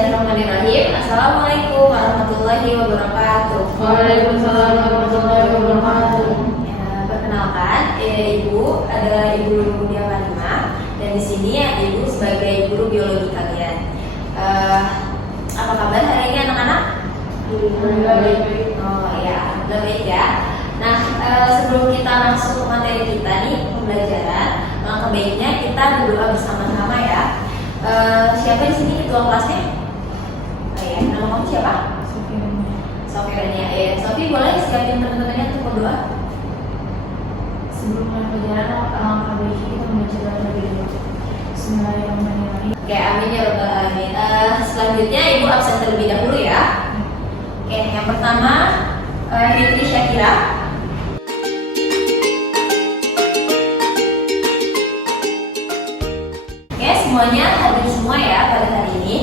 Bismillahirrahmanirrahim. Assalamualaikum warahmatullahi wabarakatuh. Waalaikumsalam warahmatullahi wabarakatuh. Ya, perkenalkan, Ibu adalah Ibu Mudia Fatimah dan di sini Ibu sebagai guru biologi kalian. Apa kabar hari ini anak-anak? Baik. Oh ya, baik ya. Nah, sebelum kita masuk ke materi kita nih pembelajaran, langkah baiknya kita berdoa bersama-sama ya. Siapa di sini ketua kelasnya? Oh ya, nama kamu siapa? Sofiania. Sofi boleh siapin teman-temannya untuk berdoa? Sebelum mulai pelajaran, alangkah baiknya kita membaca doa terlebih dahulu. Bismillahirrahmanirrahim. Oke, amin ya rabbal alamin. Selanjutnya Ibu absen terlebih dahulu ya. Oke, yang pertama Fitri Syakira. Oke, semuanya hadir semua ya pada hari ini.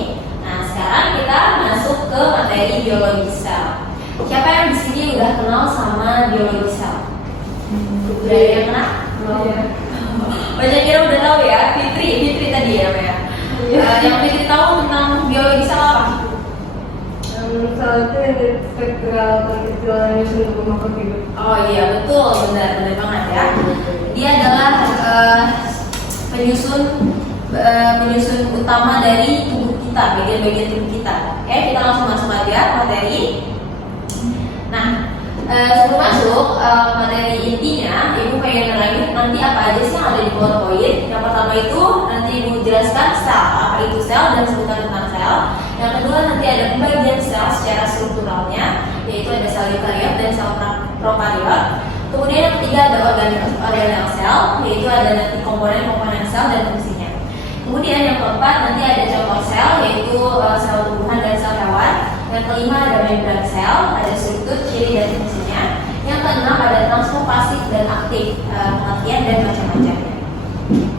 Nah, sekarang kita masuk ke materi biologi sel. Siapa yang di sini udah kenal sama biologi sel? Udah ada yang kenal? Banyak kira udah tahu ya. Fitri tadi ya, Mbak ya. Yang Fitri tahu tentang biologi sel apa? Sel itu yang dari spektral kekecilan untuk makhluk hidup. Oh iya betul, benar banget ya. Dia adalah penyusun utama dari tubuh kita, bagian-bagian tubuh kita. Oke, kita langsung masuk aja materi. Nah, sebelum masuk materi intinya, Ibu pengen nerangin nanti apa aja sih yang ada di PowerPoint. Yang pertama itu nanti Ibu jelaskan sel, apa itu sel dan sebutan tentang sel. Yang kedua nanti ada pembagian sel secara strukturalnya, yaitu ada sel eukariot dan sel prokariot. Kemudian yang ketiga ada organel sel, yaitu ada nanti komponen-komponen sel dan fungsinya. Kemudian yang keempat nanti ada contoh sel, yaitu sel tumbuhan dan sel hewan. Yang kelima ada membran sel, ada struktur, ciri dan fungsinya. Yang keenam ada transfer pasif dan aktif, pengertian dan macam-macamnya.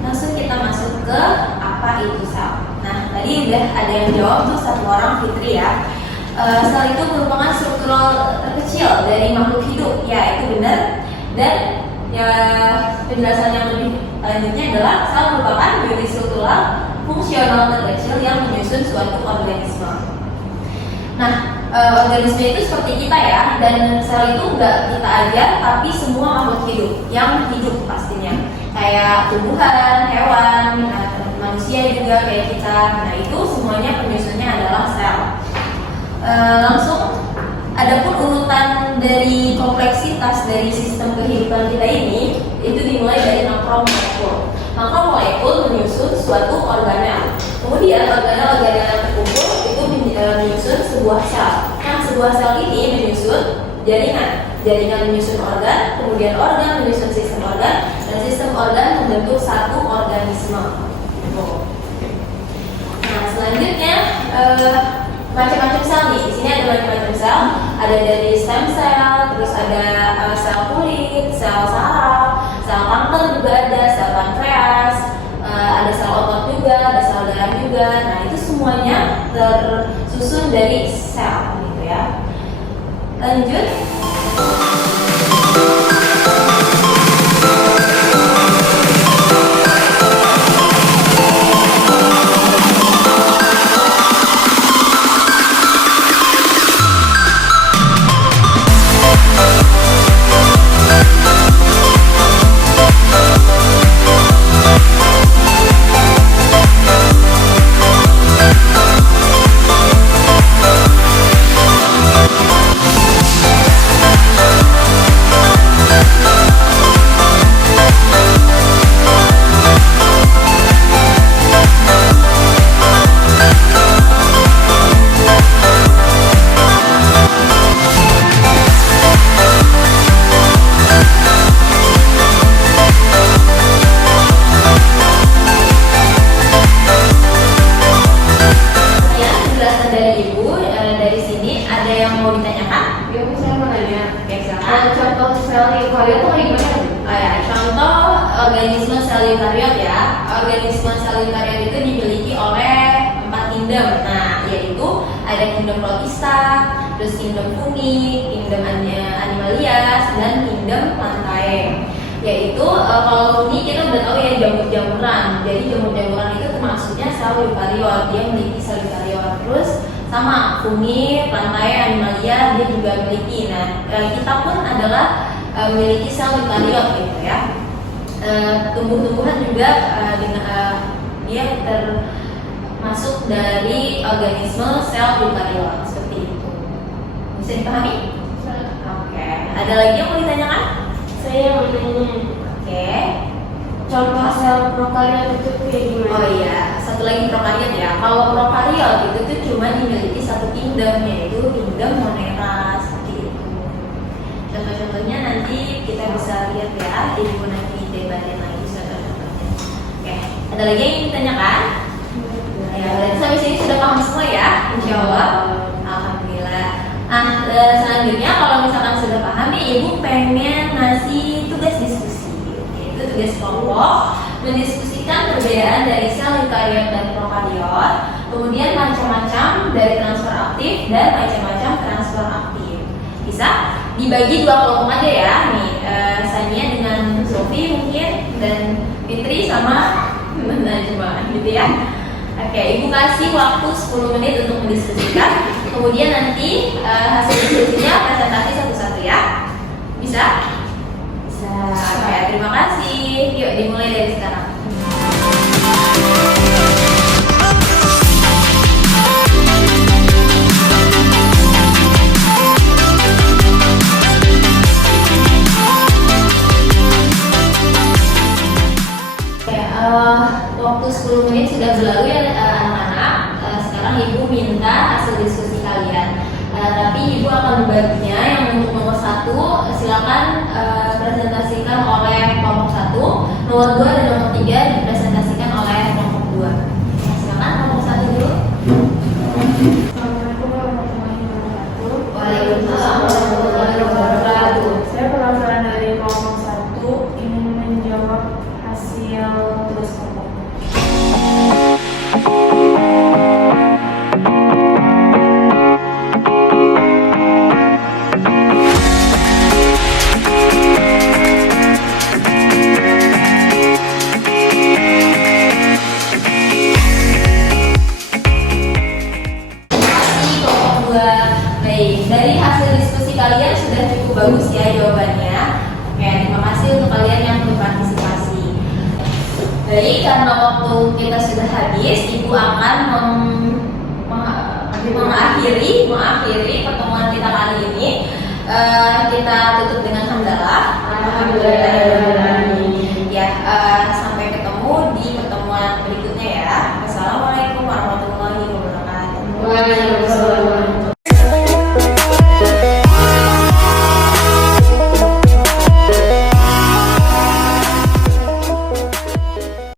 Langsung kita masuk ke apa itu sel. Nah, tadi udah ada yang jawab tuh satu orang, Fitri ya. Sel itu merupakan struktural terkecil dari makhluk hidup, ya itu benar. Dan ya penjelasan yang lebih lanjutnya adalah sel merupakan unit struktural fungsional terkecil yang menyusun suatu organisme. Nah, organisme itu seperti kita ya, dan sel itu enggak kita aja, tapi semua makhluk hidup yang hidup pastinya, kayak tumbuhan, hewan, manusia juga kayak kita. Nah, itu semuanya penyusunnya adalah sel. Langsung, adapun urutan dari kompleksitas dari sistem kehidupan kita ini itu dimulai dari makromolekul. Makromolekul menyusun suatu organel. Kemudian organel-organel yang terkumpul itu menyusun sebuah sel. Nah, sebuah sel ini menyusun jaringan menyusun organ, kemudian organ menyusun sistem organ, dan sistem organ membentuk satu organisme. Nah, selanjutnya macam-macam sel nih. Di sini ada macam-macam sel. Ada dari stem cell, terus ada sel kulit, sel saraf, sel kanker juga ada, sel pankreas, ada sel otot juga, ada sel darah juga. Nah, itu semuanya tersusun dari sel gitu ya. Lanjut. Organisme sel eukariot ya. Organisme sel eukariot itu dimiliki oleh 4 kingdom. Nah, yaitu ada kingdom protista, terus kingdom fungi, kingdom animalia, dan kingdom plantae. Yaitu kalau fungi kita udah tahu ya jamur-jamuran. Jadi jamur-jamuran itu termasuknya sel eukariot, dia memiliki sel eukariot. Terus sama fungi, plantae, animalia dia juga miliki. Nah, kita pun adalah memiliki sel eukariot gitu ya. Tumbuh-tumbuhan juga dia termasuk dari organisme sel eukariot seperti itu. Bisa dipahami? Oke. Ada lagi yang mau ditanyakan? Saya mau nanya. Oke. Contoh sel prokariot itu kayak gimana? Oh iya, satu lagi prokariot ya. Kalau prokariot itu tuh cuma dimiliki satu kingdom, yaitu kingdom Monera seperti itu. Contoh-contohnya nanti kita bisa lihat ya, ibu nanti debatin lagi contoh-contohnya. Oke, ada lagi yang ingin ditanyakan? Ya, berarti sampai sini sudah paham semua ya, insya Allah. Alhamdulillah. Nah, selanjutnya kalau misalkan sudah paham nih, ibu pengen ngasih tugas diskusi. Itu tugas kelompok mendiskusikan perbedaan dari sel eukariot dan prokariot, kemudian macam-macam dari transfer aktif dan macam-macam transfer aktif. Bisa dibagi dua kelompok aja ya, nih Sania dengan Sofi mungkin, dan Fitri sama Najma gitu ya. Oke, ibu kasih waktu 10 menit untuk mendiskusikan, kemudian nanti hasil diskusinya presentasi satu-satu ya. Bisa? Bisa. Oke, terima kasih. Yuk dimulai dari sekarang. Waktu 10 menit sudah berlalu ya anak-anak. Sekarang ibu minta hasil diskusi kalian. Tapi ibu akan membaginya. Yang untuk nomor 1 silakan presentasikan oleh kelompok 1, nomor 2 dan nomor 3 dipresentasikan oleh kelompok 2. Silakan kelompok 1 dulu. Assalamualaikum warahmatullahi wabarakatuh. Waalaikumsalam warahmatullahi wabarakatuh. Saya penasaran dari kelompok 1 ingin menjawab hasil tugas kelompok. Dari hasil diskusi kalian sudah cukup bagus ya jawabannya. Oke, terima kasih untuk kalian yang berpartisipasi. Baik, karena waktu kita sudah habis, ibu akan mengakhiri pertemuan kita kali ini. Kita tutup dengan hamdalah. Alhamdulillah. Ya, sampai ketemu di pertemuan berikutnya ya. Wassalamualaikum warahmatullahi wabarakatuh. Waalaikumsalam.